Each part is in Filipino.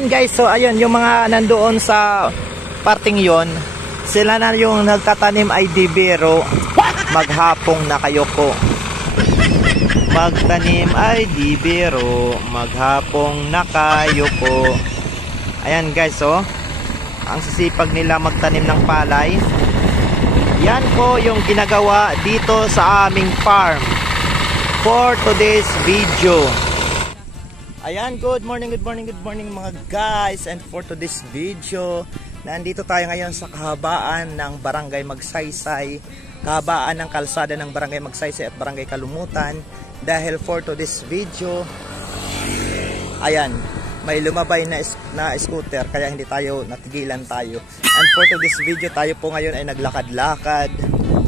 Ayan guys, so ayun yung mga nandoon sa parting yon, sila na yung nagtatanim ay di biro, maghapong na kayo ko. Magtanim ay di biro, maghapong na kayo ko. Ayan guys, so ang sisipag nila magtanim ng palay. Yan po yung ginagawa dito sa aming farm for today's video. Ayan, good morning mga guys. And for today's video, nandito tayo ngayon sa kahabaan ng Barangay Magsaysay, kahabaan ng kalsada ng Barangay Magsaysay at Barangay Kalumutan. Dahil for today's video, ayan, may lumabay na scooter, kaya hindi tayo natigilan tayo. And for today's video, tayo po ngayon ay naglakad-lakad.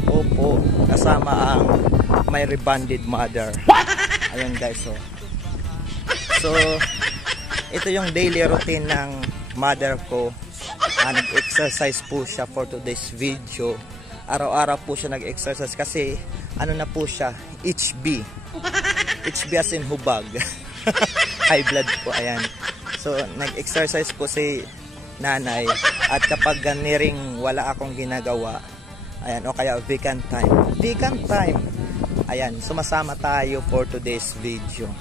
Opo, kasama ang may rebonded mother. Ayan guys, so ito yung daily routine ng mother ko. Nag-exercise po siya for today's video. Araw-araw po siya nag-exercise kasi ano na po siya, HB. HB as in hubag. High blood po, ayan. So nag-exercise po si nanay. At kapag ganiring wala akong ginagawa, ayan, o kaya vacant time, ayan, sumasama tayo for today's video.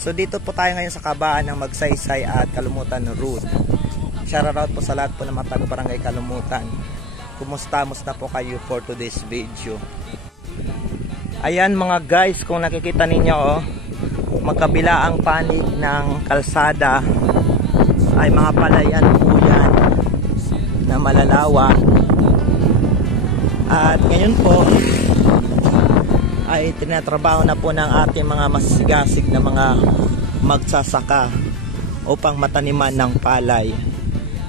So dito po tayo ngayon sa kabaan ng Magsaysay at Kalumutan Road. Shoutout po sa lahat po ng mga taga-barangay Kalumutan. Kumusta po kayo for today's video. Ayan mga guys, kung nakikita ninyo, magkabila ang panig ng kalsada ay mga palayan po yan na malalawa. At ngayon po ay tinatrabaho na po ng ating mga masisigasig na mga magsasaka upang mataniman ng palay.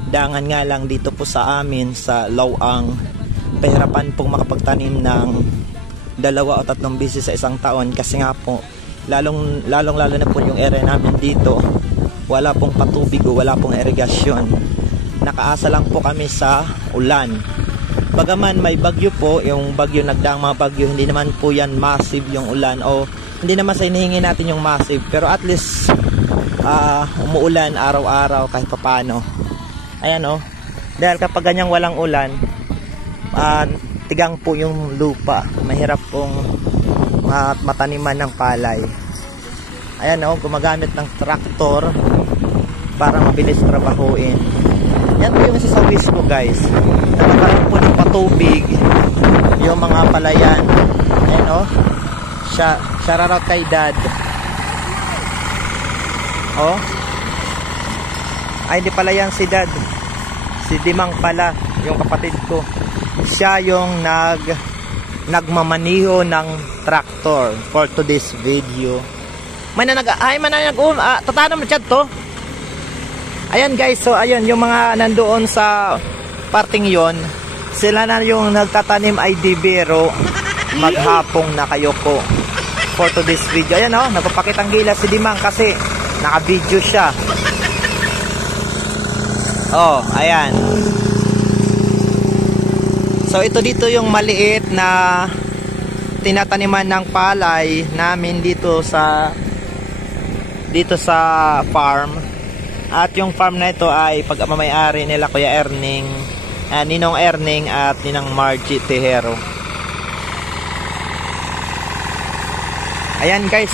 Dangan nga lang dito po sa amin sa Lawang, pahirapan pong makapagtanim ng 2 o 3 beses sa isang taon kasi nga po lalong lalo na po yung area namin dito, wala pong patubig o wala pong irigasyon. Nakaasa lang po kami sa ulan. Bagaman may bagyo po, yung bagyo, nagdaang mga bagyo, hindi naman po yan massive yung ulan, o hindi naman sa hinihingi natin yung massive, pero at least umuulan araw-araw kahit papano. Ayan dahil kapag ganyang walang ulan, tigang po yung lupa, mahirap pong mataniman ng palay. Ayan gumagamit ng traktor para mabilis trabahuin. Yan po yung isa sa wish ko guys, nagkakaroon po ng patubig yung mga palayan. Ayan shoutout kay dad. Ay di pala yan si dad, si Dimang pala, yung kapatid ko. Siya yung nagmamaniho ng tractor for today's video. Tatanong na chat to. Ayan guys, so ayun yung mga nandoon sa parting yon, sila na yung nagtatanim ay di biro, maghapong na kayo ko for today's video. Ayan nagpapakitang gila si Dimang kasi naka-video siya. Ayan. So ito dito yung maliit na tinataniman ng palay namin dito sa farm. At yung farm na ito ay pag-mamayari nila Kuya Erning, Ninong Erning at Ninang Margie Tejero. Ayan guys,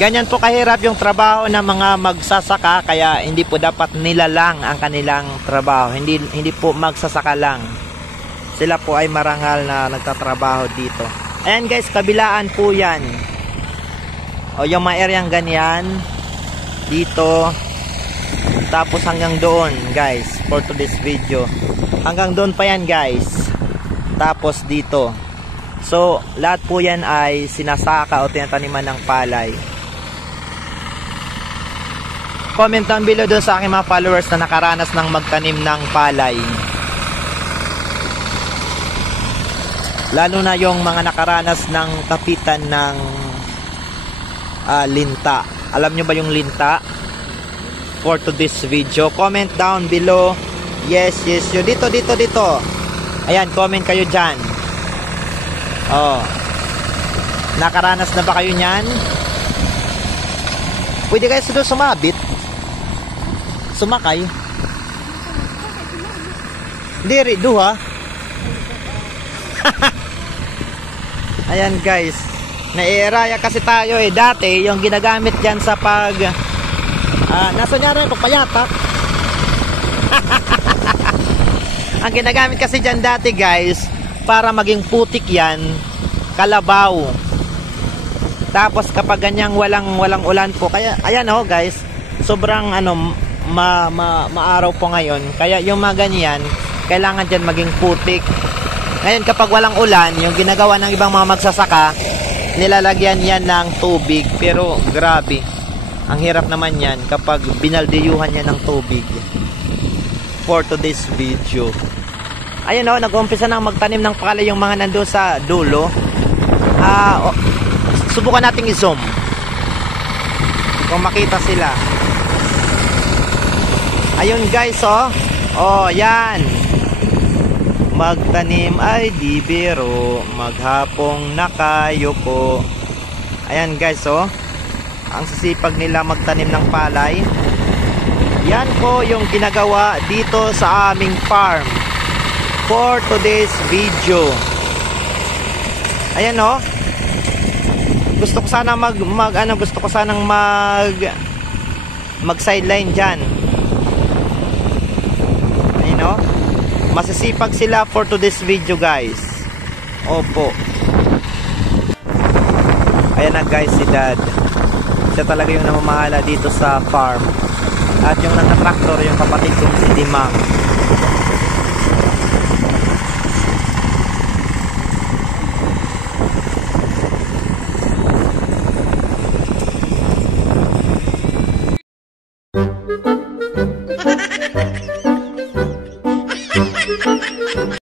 ganyan po kahirap yung trabaho ng mga magsasaka, kaya hindi po dapat nilalang ang kanilang trabaho. Hindi po magsasaka lang. Sila po ay marangal na nagtatrabaho dito. Ayan guys, kabilaan po yan. Yung mga areang ganyan dito, tapos hanggang doon guys for today's video. Hanggang doon pa yan guys. Tapos dito. So lahat po yan ay sinasaka o tinataniman ng palay. Comment down below doon sa aking mga followers na nakaranas ng magtanim ng palay. Lalo na yung mga nakaranas ng kapitan ng linta. Alam nyo ba yung linta? For today's video, comment down below. Yes, yun. Dito. Ayan, comment kayo dyan. Nakaranas na ba kayo niyan? Pwede kayo doon sumabit. Sumakay. Diri, duha. Ayan guys. Naiiraya kasi tayo eh. Dati, yung ginagamit dyan sa pag... nasa niya rin, pagpayatak. Ang ginagamit kasi dyan dati guys, para maging putik yan, kalabaw. Tapos kapag ganyang walang ulan po, kaya ayan oh guys, sobrang maaraw po ngayon. Kaya yung mga ganyan, kailangan dyan maging putik. Ngayon kapag walang ulan, yung ginagawa ng ibang mga magsasaka, nilalagyan yan ng tubig. Pero grabe, ang hirap naman yan kapag binaldiyuhan yan ng tubig. For today's video, ayan o, nag-umpisa nang magtanim ng palay yung mga nando sa dulo. Subukan nating i-zoom kung makita sila. Ayun guys, yan. Magtanim ay di biro, maghapong nakayuko. Ayan guys, ang sisipag nila magtanim ng palay. Yan po yung ginagawa dito sa aming farm for today's video. Ayan gusto ko sana gusto ko sanang mag sideline diyan. Ayun masisipag sila for today's video guys. Opo. Ayan na guys si Dad. Siya talaga yung namamahala dito sa farm. At yung nagka-tractor yung kapatid kong si Dimang.